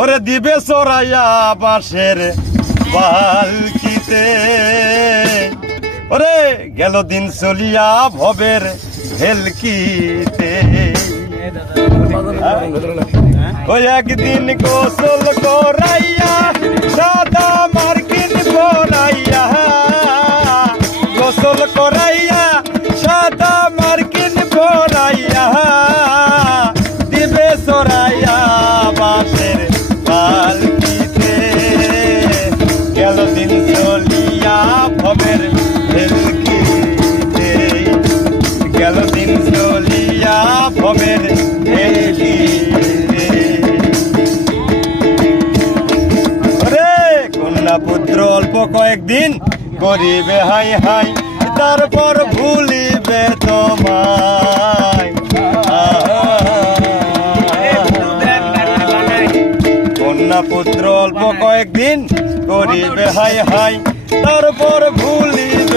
ওরে দিবে চড়াইয়া বাঁশের পালকিতে। ওরে গেল দিন চলিয়া ভবের ভেলকিতে। ওই একদিন গোসল করাইয়া সাদা মার্কিন পরাইয়া, গোসল করাইয়া সাদা মার্কিন পরাইয়া, দিবে চড়াইয়া বাঁশের পালকিতে। গেল দিন চলিয়া ভবের ভেলকিতে, গেল দিন চলিয়া ভবের ভেলকিতে। ওরে কন্যা পুত্র অল্প কয়েকদিন করিবে হাই হাই, তারপর ভুলিবে তোমায়। কন্যা পুত্র অল্প কয়েকদিন করিবে হাই হাই, তারপর ভুলিবে